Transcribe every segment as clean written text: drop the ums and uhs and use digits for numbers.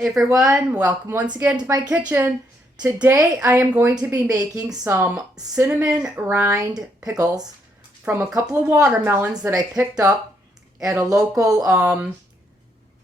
Hey everyone, welcome once again to my kitchen. Today I am going to be making some cinnamon rind pickles from a couple of watermelons that I picked up at a local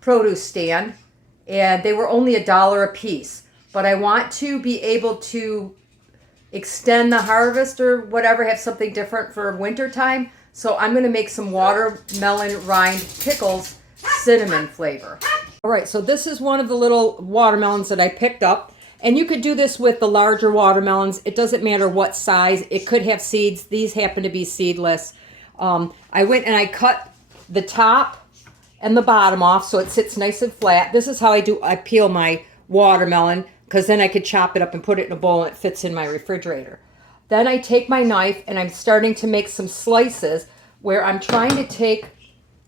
produce stand, and they were only $1 a piece. But I want to be able to extend the harvest or whatever, have something different for winter time. So I'm going to make some watermelon rind pickles, cinnamon flavor. All right, so this is one of the little watermelons that I picked up. And you could do this with the larger watermelons. It doesn't matter what size. It could have seeds. These happen to be seedless. I went and I cut the top and the bottom off so it sits nice and flat. This is how I peel my watermelon, because then I could chop it up and put it in a bowl and it fits in my refrigerator. Then I take my knife and I'm starting to make some slices where I'm trying to take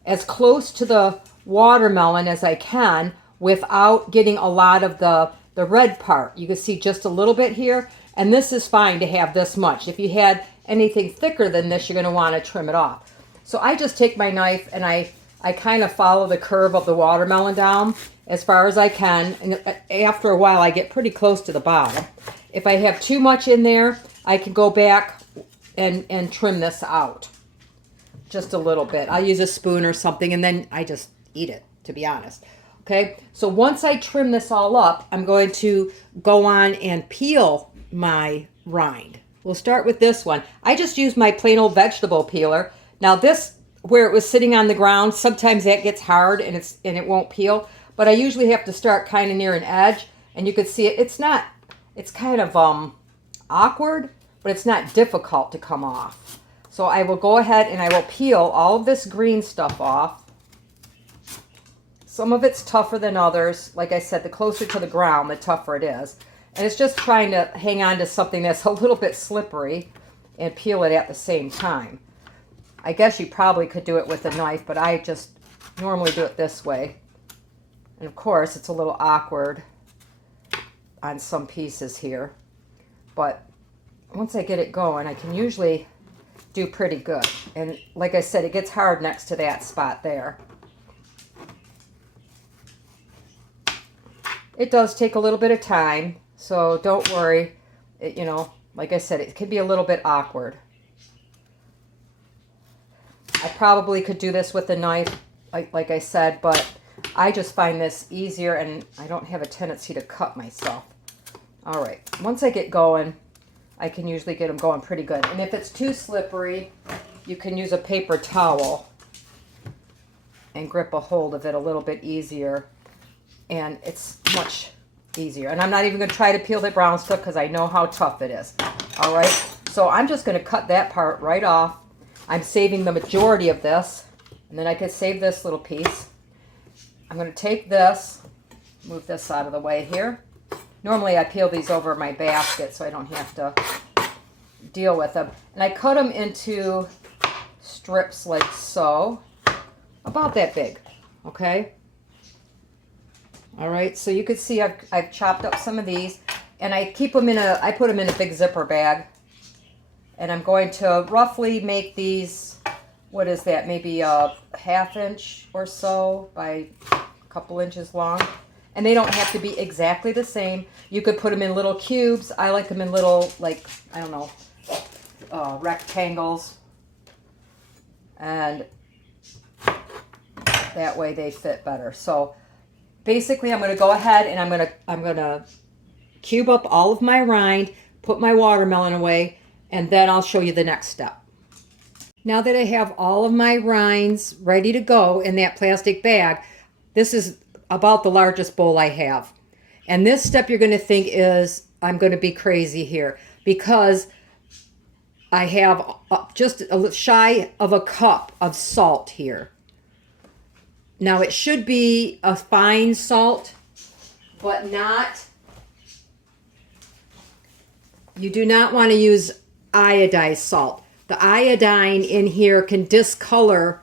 as close to the watermelon as I can without getting a lot of the red part. You can see just a little bit here, and this is fine to have this much. If you had anything thicker than this, you're going to want to trim it off. So I just take my knife and I kind of follow the curve of the watermelon down as far as I can, and after a while I get pretty close to the bottom. If I have too much in there, I can go back and trim this out just a little bit. I'll use a spoon or something, and then I just eat it, to be honest. Okay, so once I trim this all up, I'm going to go on and peel my rind. We'll start with this one. I just used my plain old vegetable peeler. Now this, where it was sitting on the ground, sometimes that gets hard and it won't peel, but I usually have to start kind of near an edge, and you can see it. It's kind of awkward, but it's not difficult to come off. So I will go ahead and I will peel all of this green stuff off. Some of it's tougher than others. Like I said, the closer to the ground, the tougher it is. And it's just trying to hang on to something that's a little bit slippery and peel it at the same time. I guess you probably could do it with a knife, but I just normally do it this way. And of course, it's a little awkward on some pieces here. But once I get it going, I can usually do pretty good. And like I said, it gets hard next to that spot there. It does take a little bit of time, so don't worry. Like I said, it can be a little bit awkward. I probably could do this with a knife, like I said, but I just find this easier, and I don't have a tendency to cut myself. All right, once I get going, I can usually get them going pretty good. And if it's too slippery, you can use a paper towel and grip a hold of it a little bit easier. And it's much easier. And I'm not even going to try to peel the brown stuff because I know how tough it is. All right, so I'm just going to cut that part right off. I'm saving the majority of this, and then I can save this little piece. I'm going to take this, move this out of the way here. Normally I peel these over my basket so I don't have to deal with them. And I cut them into strips like so, about that big, okay? All right, so you can see I've chopped up some of these, and I keep them I put them in a big zipper bag, and I'm going to roughly make these, what is that, maybe a ½ inch or so by a couple inches long, and they don't have to be exactly the same. You could put them in little cubes. I like them in little, like, I don't know, rectangles, and that way they fit better. So basically, I'm going to go ahead and I'm going to cube up all of my rind, put my watermelon away, and then I'll show you the next step. Now that I have all of my rinds ready to go in that plastic bag, this is about the largest bowl I have. And this step you're going to think is, I'm going to be crazy here, because I have just shy of a cup of salt here. Now it should be a fine salt, but you do not want to use iodized salt. The iodine in here can discolor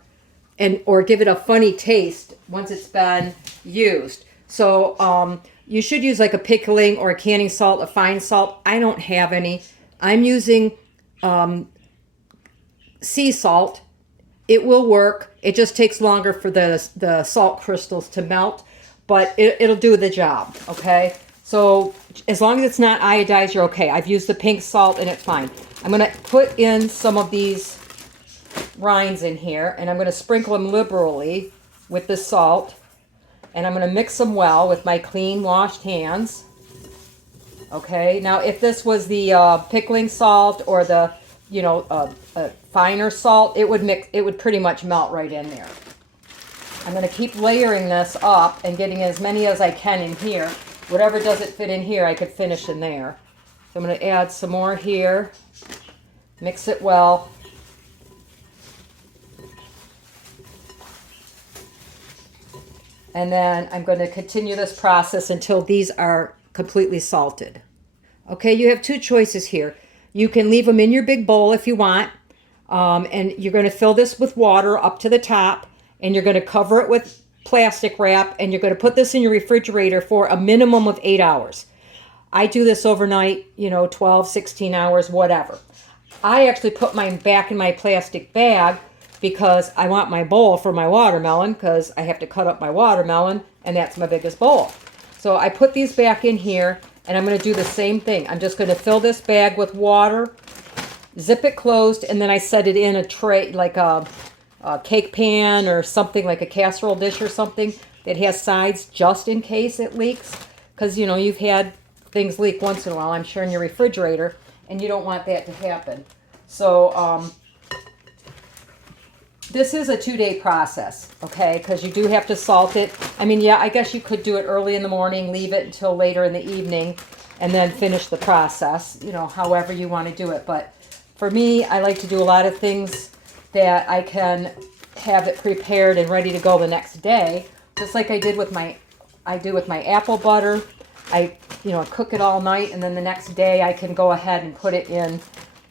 or give it a funny taste once it's been used. So you should use like a pickling or a canning salt, a fine salt. I don't have any. I'm using sea salt. It will work. It just takes longer for the salt crystals to melt. but it'll do the job, okay? So as long as it's not iodized, you're okay. I've used the pink salt and it's fine. I'm going to put in some of these rinds in here, and I'm going to sprinkle them liberally with the salt, and I'm going to mix them well with my clean washed hands. Okay, now if this was the pickling salt or the finer salt, it would pretty much melt right in there. I'm going to keep layering this up and getting as many as I can in here. Whatever doesn't fit in here, I could finish in there. So I'm going to add some more here. Mix it well. And then I'm going to continue this process until these are completely salted. Okay, you have two choices here. You can leave them in your big bowl if you want. And you're going to fill this with water up to the top. And you're going to cover it with plastic wrap. And you're going to put this in your refrigerator for a minimum of 8 hours. I do this overnight, 12, 16 hours, whatever. I actually put mine back in my plastic bag because I want my bowl for my watermelon, because I have to cut up my watermelon, and that's my biggest bowl. So I put these back in here, and I'm going to do the same thing. I'm just going to fill this bag with water, zip it closed, and then I set it in a tray, like a cake pan or something, like a casserole dish or something that has sides just in case it leaks. Because, you've had things leak once in a while, I'm sure, in your refrigerator, and you don't want that to happen. So, this is a 2-day process, okay, because you do have to salt it. I mean, yeah, I guess you could do it early in the morning, leave it until later in the evening, and then finish the process, however you want to do it. But for me, I like to do a lot of things that I can have it prepared and ready to go the next day, just like I do with my apple butter. I cook it all night, and then the next day I can go ahead and put it in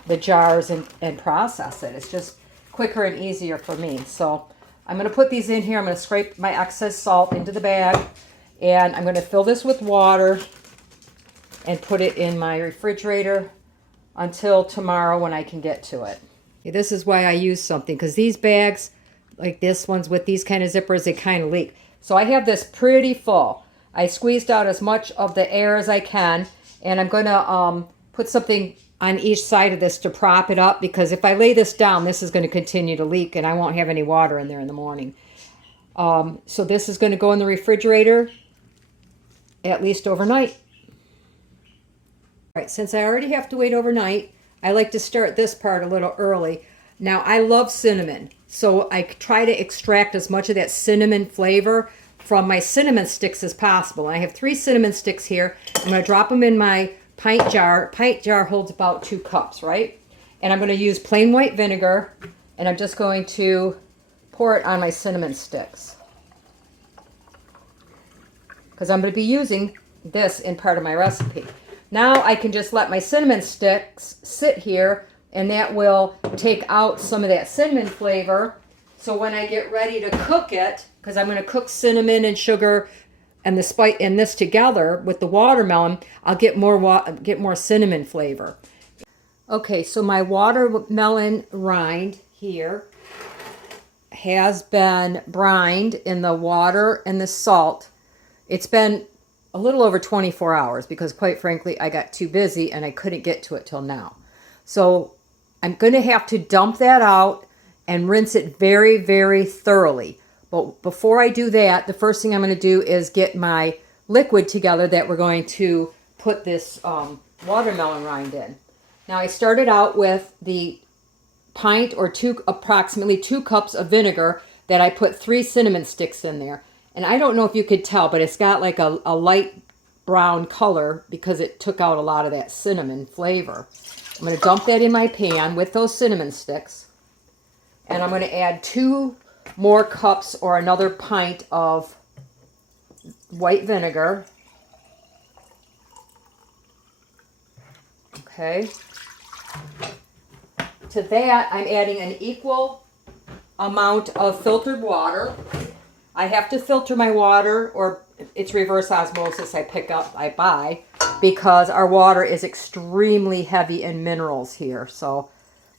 the jars and process it. It's just quicker and easier for me. So I'm going to put these in here. I'm going to scrape my excess salt into the bag, and I'm going to fill this with water and put it in my refrigerator until tomorrow when I can get to it. This is why I use something, because these bags, like this ones with these kind of zippers, they kind of leak. So I have this pretty full. I squeezed out as much of the air as I can, and I'm going to put something on each side of this to prop it up, because if I lay this down, this is going to continue to leak and I won't have any water in there in the morning. So this is going to go in the refrigerator at least overnight. All right, since I already have to wait overnight, I like to start this part a little early. Now, I love cinnamon, so I try to extract as much of that cinnamon flavor from my cinnamon sticks as possible. I have 3 cinnamon sticks here. I'm going to drop them in my pint jar. Pint jar holds about 2 cups, right? And I'm going to use plain white vinegar, and I'm just going to pour it on my cinnamon sticks, because I'm going to be using this in part of my recipe. Now I can just let my cinnamon sticks sit here, and that will take out some of that cinnamon flavor. So when I get ready to cook it, because I'm going to cook cinnamon and sugar and the spice and this together with the watermelon, I'll get more cinnamon flavor. Okay, so my watermelon rind here has been brined in the water and the salt. It's been a little over 24 hours because, quite frankly, I got too busy and I couldn't get to it till now. So I'm going to have to dump that out and rinse it very, very thoroughly. But before I do that, the first thing I'm going to do is get my liquid together that we're going to put this watermelon rind in. Now, I started out with the pint or approximately 2 cups of vinegar that I put 3 cinnamon sticks in there. And I don't know if you could tell, but it's got like a light brown color because it took out a lot of that cinnamon flavor. I'm going to dump that in my pan with those cinnamon sticks. And I'm going to add 2 more cups or another pint of white vinegar. Okay. To that, I'm adding an equal amount of filtered water. I have to filter my water, or it's reverse osmosis I buy, because our water is extremely heavy in minerals here. So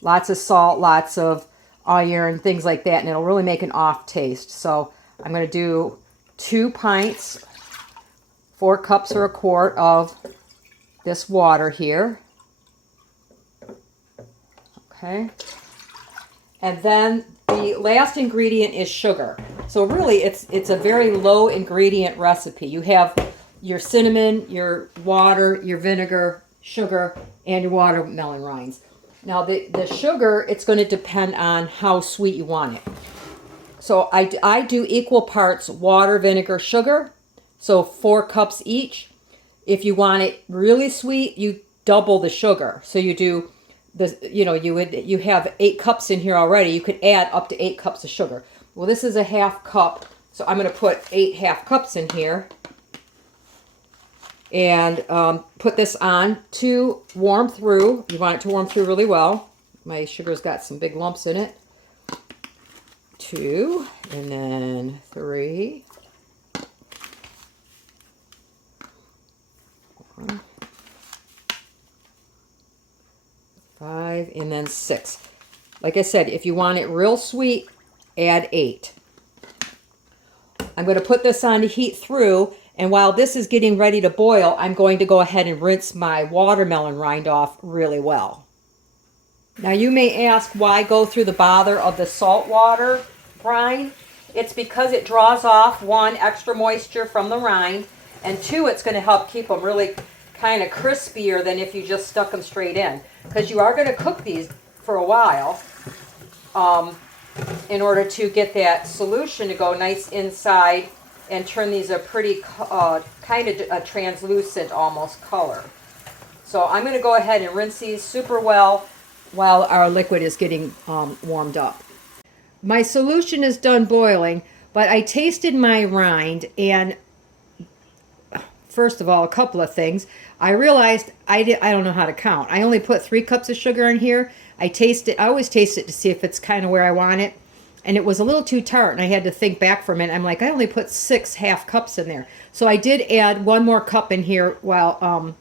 lots of salt, lots of iron, things like that, and it'll really make an off taste. So I'm going to do 2 pints 4 cups or a quart of this water here. Okay. And then the last ingredient is sugar. So really it's a very low ingredient recipe. You have your cinnamon, your water, your vinegar, sugar, and your watermelon rinds. Now the sugar, it's going to depend on how sweet you want it. So I do equal parts water, vinegar, sugar. So 4 cups each. If you want it really sweet, you double the sugar. So you do you have 8 cups in here already. You could add up to 8 cups of sugar. Well, this is a half cup, so I'm going to put 8 half cups in here and put this on to warm through. You want it to warm through really well. My sugar's got some big lumps in it. 2, and then 3. 4, 5, and then 6. Like I said, if you want it real sweet, add 8. I'm going to put this on to heat through, and while this is getting ready to boil, I'm going to go ahead and rinse my watermelon rind off really well. Now you may ask, why go through the bother of the salt water rind? It's because it draws off, 1, extra moisture from the rind, and 2, it's going to help keep them really kind of crispier than if you just stuck them straight in. Because you are going to cook these for a while in order to get that solution to go nice inside and turn these a pretty kind of a translucent almost color. So I'm going to go ahead and rinse these super well while our liquid is getting warmed up. My solution is done boiling, but I tasted my rind, and first of all, a couple of things. I realized I don't know how to count. I only put 3 cups of sugar in here. I always taste it to see if it's kind of where I want it. And it was a little too tart, and I had to think back for a minute. I'm like, I only put 6 half cups in there. So I did add 1 more cup in here while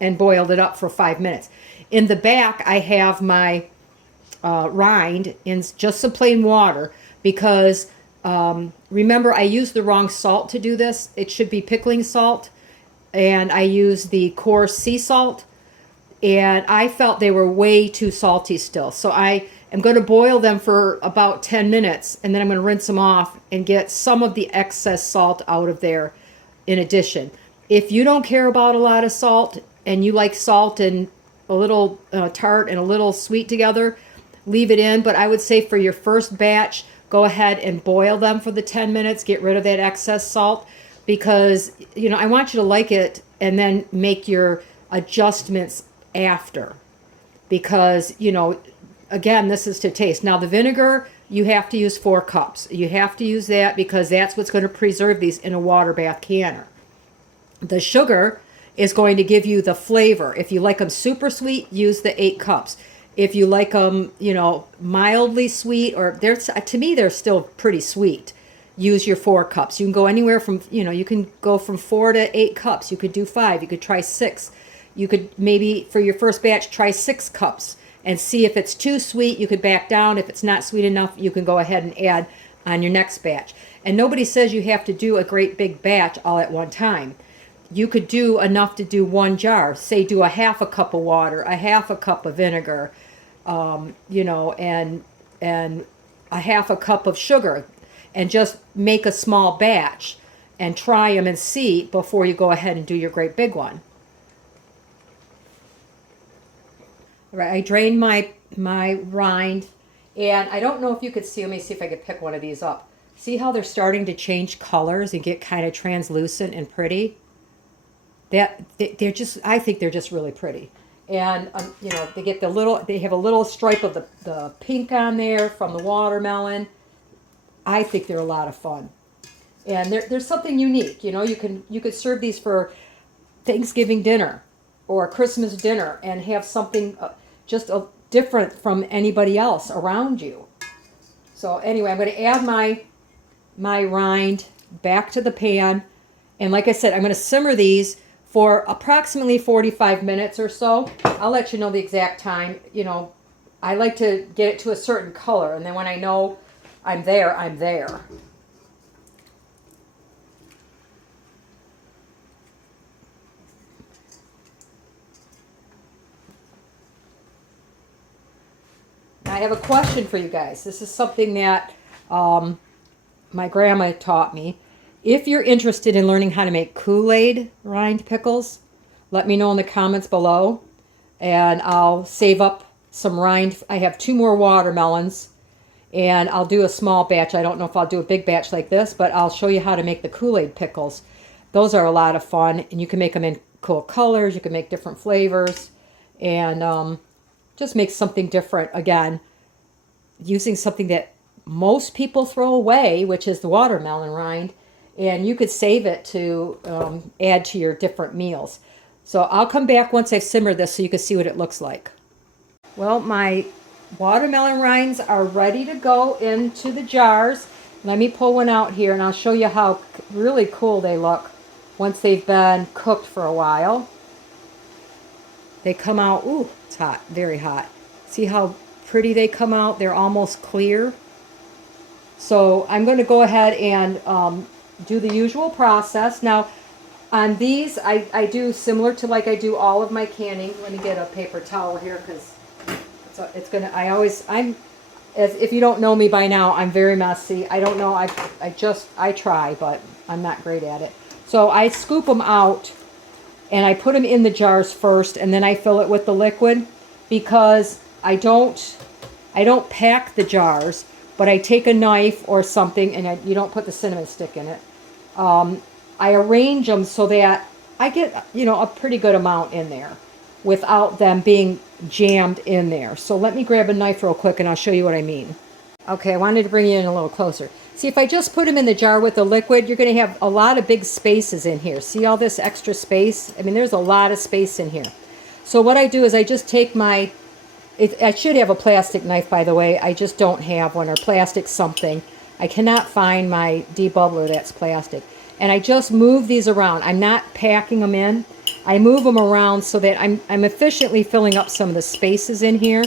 and boiled it up for 5 minutes. In the back, I have my rind in just some plain water because remember, I used the wrong salt to do this. It should be pickling salt, and I used the coarse sea salt, and I felt they were way too salty still. So I am going to boil them for about 10 minutes, and then I'm going to rinse them off and get some of the excess salt out of there in addition. If you don't care about a lot of salt and you like salt and a little tart and a little sweet together, leave it in. But I would say for your first batch, go ahead and boil them for the 10 minutes. Get rid of that excess salt because, I want you to like it and then make your adjustments after. Because, again, this is to taste. Now, the vinegar, you have to use 4 cups. You have to use that because that's what's going to preserve these in a water bath canner. The sugar is going to give you the flavor. If you like them super sweet, use the 8 cups. If you like them, mildly sweet, or to me, they're still pretty sweet, use your 4 cups. You can go anywhere from, you can go from 4 to 8 cups. You could do 5. You could try 6. You could maybe, for your first batch, try 6 cups and see if it's too sweet. You could back down. If it's not sweet enough, you can go ahead and add on your next batch. And nobody says you have to do a great big batch all at one time. You could do enough to do 1 jar. Say do a half a cup of water, a half a cup of vinegar, and a half a cup of sugar, and just make a small batch and try them and see before you go ahead and do your great big one. All right, I drained my rind, and I don't know if you could see. Let me see if I could pick one of these up. See how they're starting to change colors and get kind of translucent and pretty? I think they're just really pretty. And they get they have a little stripe of the pink on there from the watermelon. I think they're a lot of fun. And there's something unique. You could serve these for Thanksgiving dinner or Christmas dinner and have something just different from anybody else around you. So anyway, I'm going to add my rind back to the pan. And like I said, I'm going to simmer these for approximately 45 minutes or so. I'll let you know the exact time. I like to get it to a certain color, and then when I know I'm there, I'm there. I have a question for you guys. This is something that my grandma taught me. If you're interested in learning how to make Kool-Aid rind pickles, let me know in the comments below, and I'll save up some rind. I have 2 more watermelons, and I'll do a small batch. I don't know if I'll do a big batch like this, but I'll show you how to make the Kool-Aid pickles. Those are a lot of fun, and you can make them in cool colors. You can make different flavors, and just make something different. Again, using something that most people throw away, which is the watermelon rind, and you could save it to add to your different meals. So I'll come back once I've simmered this so you can see what it looks like. Well, my watermelon rinds are ready to go into the jars. Let me pull one out here and I'll show you how really cool they look once they've been cooked for a while. They come out, ooh, it's hot, very hot. See how pretty they come out? They're almost clear. So I'm going to go ahead and do the usual process. Now, on these, I do similar to like I do all of my canning. Let me get a paper towel here because it's gonna. If you don't know me by now, I'm very messy. I don't know. I try, but I'm not great at it. So I scoop them out and I put them in the jars first, and then I fill it with the liquid because I don't pack the jars, but I take a knife or something, and you don't put the cinnamon stick in it. I arrange them so that I get, a pretty good amount in there without them being jammed in there. So let me grab a knife real quick and I'll show you what I mean. Okay, I wanted to bring you in a little closer. See, if I just put them in the jar with the liquid, you're going to have a lot of big spaces in here. See all this extra space? I mean, there's a lot of space in here. So what I do is I just take I should have a plastic knife, by the way. I just don't have one, or plastic something. I cannot find my debubbler that's plastic. And I just move these around. I'm not packing them in. I move them around so that I'm efficiently filling up some of the spaces in here.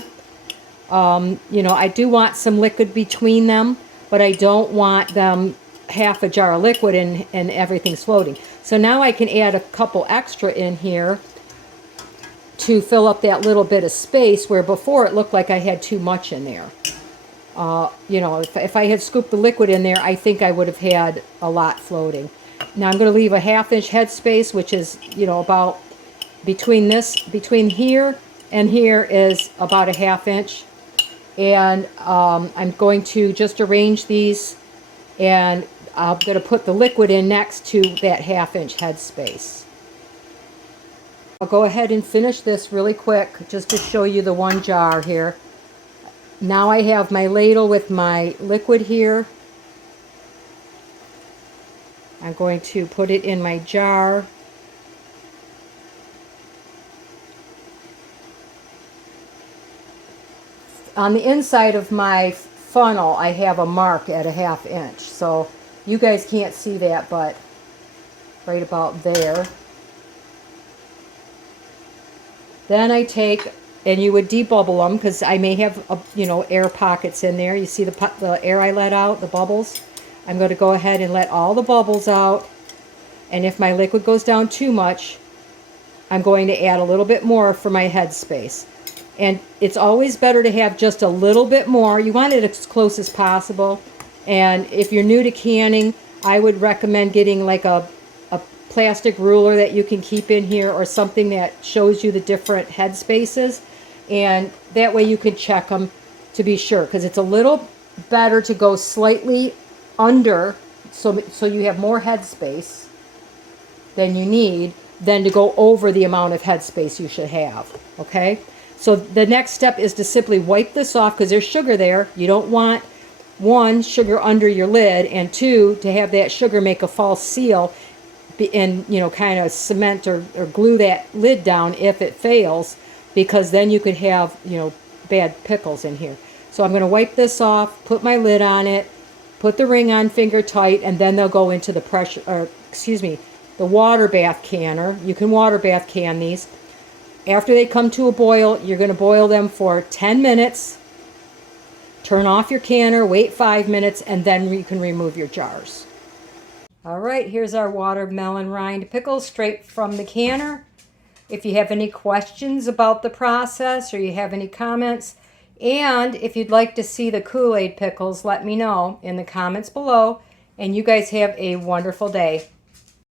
I do want some liquid between them, but I don't want them half a jar of liquid and everything's floating. So now I can add a couple extra in here to fill up that little bit of space where before it looked like I had too much in there. If I had scooped the liquid in there, I think I would have had a lot floating. Now I'm going to leave a 1/2 inch head space, which is, about between here and here is about a 1/2 inch. And I'm going to just arrange these, and I'm going to put the liquid in next to that 1/2 inch head space. I'll go ahead and finish this really quick just to show you the one jar here. Now I have my ladle with my liquid here. I'm going to put it in my jar. On the inside of my funnel, I have a mark at a 1/2 inch. So you guys can't see that, but right about there. Then I take, and you would debubble them because I may have, air pockets in there. You see the air I let out, the bubbles? I'm going to go ahead and let all the bubbles out. And if my liquid goes down too much, I'm going to add a little bit more for my head space. And it's always better to have just a little bit more. You want it as close as possible. And if you're new to canning, I would recommend getting like a plastic ruler that you can keep in here, or something that shows you the different head spaces, and that way you can check them to be sure, because it's a little better to go slightly under so you have more head space than you need than to go over the amount of head space you should have. Okay, so the next step is to simply wipe this off because there's sugar there. You don't want, 1, sugar under your lid, and 2, to have that sugar make a false seal and kind of cement or glue that lid down if it fails, because then you could have bad pickles in here. So I'm going to wipe this off, put my lid on it, put the ring on finger tight, and then they'll go into the the water bath canner. You can water bath can these. After they come to a boil, you're going to boil them for 10 minutes. Turn off your canner, wait 5 minutes, and then you can remove your jars. All right, here's our watermelon rind pickles straight from the canner. If you have any questions about the process or you have any comments, And if you'd like to see the Kool-Aid pickles, let me know in the comments below. And you guys have a wonderful day.